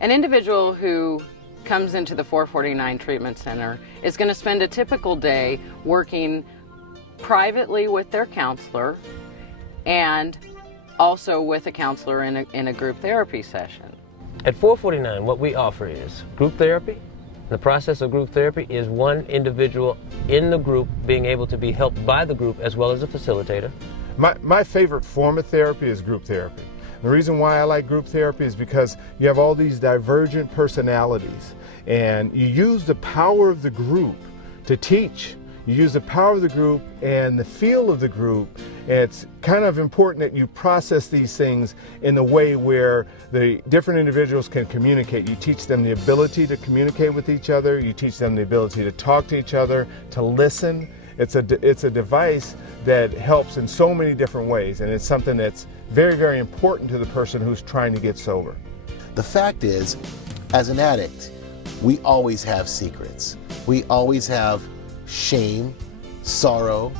An individual who comes into the 449 Treatment Center is going to spend a typical day working privately with their counselor and also with a counselor in a group therapy session. At 449, what we offer is group therapy. The process of group therapy is one individual in the group being able to be helped by the group as well as a facilitator. My favorite form of therapy is group therapy. The reason why I like group therapy is because you have all these divergent personalities and you use the power of the group to teach. You use the power of the group and the feel of the group. And it's kind of important that you process these things in a way where the different individuals can communicate. You teach them the ability to communicate with each other. You teach them the ability to talk to each other, to listen. It's a device that helps in so many different ways, and it's something that's very, very important to the person who's trying to get sober. The fact is, as an addict, we always have secrets. We always have shame, sorrow,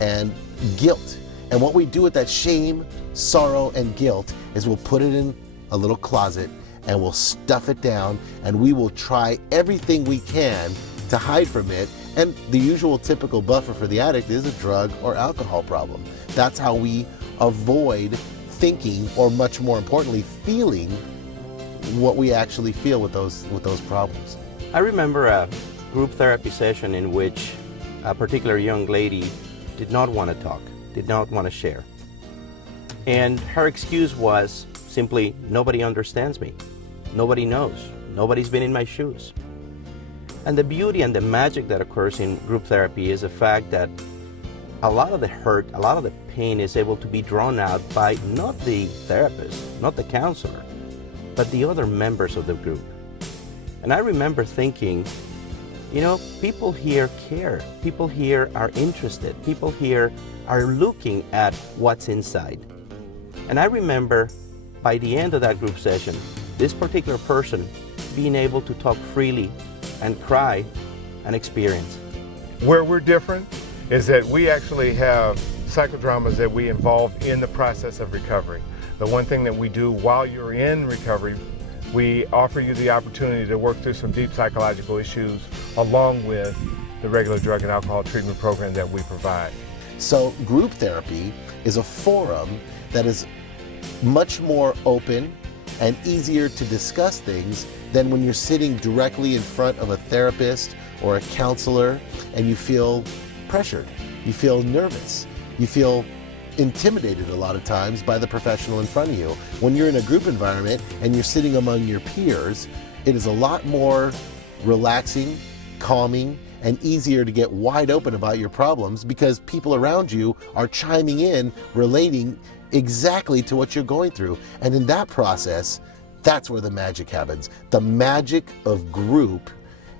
and guilt. And what we do with that shame, sorrow, and guilt is we'll put it in a little closet and we'll stuff it down, and we will try everything we can to hide from it. And the usual typical buffer for the addict is a drug or alcohol problem. That's how we avoid thinking, or much more importantly, feeling what we actually feel with those problems. I remember a group therapy session in which a particular young lady did not want to talk, did not want to share. And her excuse was simply, nobody understands me. Nobody knows. Nobody's been in my shoes. And the beauty and the magic that occurs in group therapy is the fact that a lot of the hurt, a lot of the pain is able to be drawn out by not the therapist, not the counselor, but the other members of the group. And I remember thinking, you know, people here care. People here are interested. People here are looking at what's inside. And I remember by the end of that group session, this particular person being able to talk freely and cry and experience. Where we're different is that we actually have psychodramas that we involve in the process of recovery. The one thing that we do while you're in recovery, we offer you the opportunity to work through some deep psychological issues along with the regular drug and alcohol treatment program that we provide. So group therapy is a forum that is much more open and easier to discuss things than when you're sitting directly in front of a therapist or a counselor and you feel pressured, you feel nervous, you feel intimidated a lot of times by the professional in front of you. When you're in a group environment and you're sitting among your peers, it is a lot more relaxing, calming, and easier to get wide open about your problems because people around you are chiming in, relating exactly to what you're going through. And in that process, that's where the magic happens. The magic of group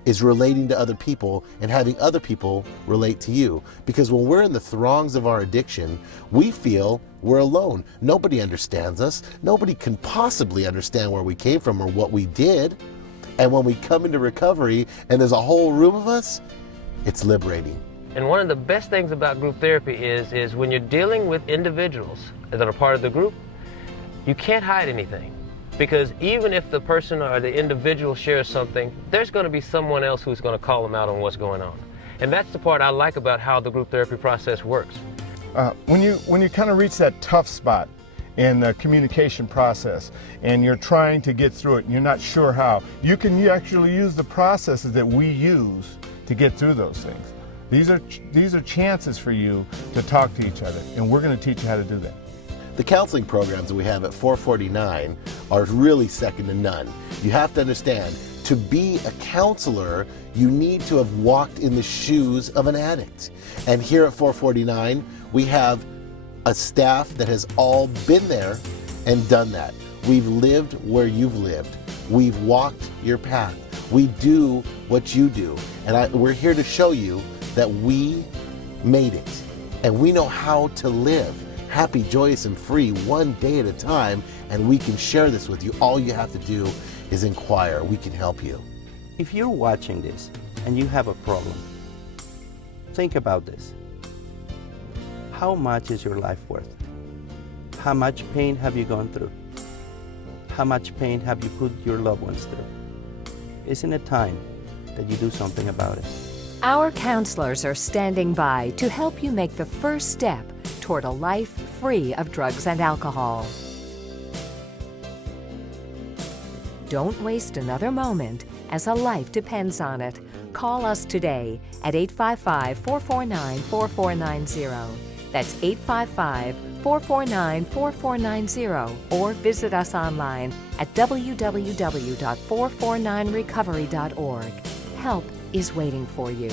is relating to other people and having other people relate to you. Because when we're in the throngs of our addiction, we feel we're alone. Nobody understands us. Nobody can possibly understand where we came from or what we did. And when we come into recovery and there's a whole room of us, it's liberating. And one of the best things about group therapy is when you're dealing with individuals that are part of the group, you can't hide anything. Because even if the person or the individual shares something, there's going to be someone else who's going to call them out on what's going on. And that's the part I like about how the group therapy process works. When you kind of reach that tough spot in the communication process and you're trying to get through it and you're not sure how, you actually use the processes that we use to get through those things. These are chances for you to talk to each other, and we're going to teach you how to do that. The counseling programs that we have at 449 are really second to none. You have to understand, to be a counselor, you need to have walked in the shoes of an addict. And here at 449, we have a staff that has all been there and done that. We've lived where you've lived. We've walked your path. We do what you do. And we're here to show you that we made it. And we know how to live happy, joyous, and free one day at a time, and we can share this with you. All you have to do is inquire. We can help you. If you're watching this and you have a problem, think about this. How much is your life worth? How much pain have you gone through? how much pain have you put your loved ones through? Isn't it time that you do something about it? Our counselors are standing by to help you make the first step toward a life free of drugs and alcohol. Don't waste another moment, as a life depends on it. Call us today at 855-449-4490. That's 855-449-4490, or visit us online at www.449recovery.org. Help is waiting for you.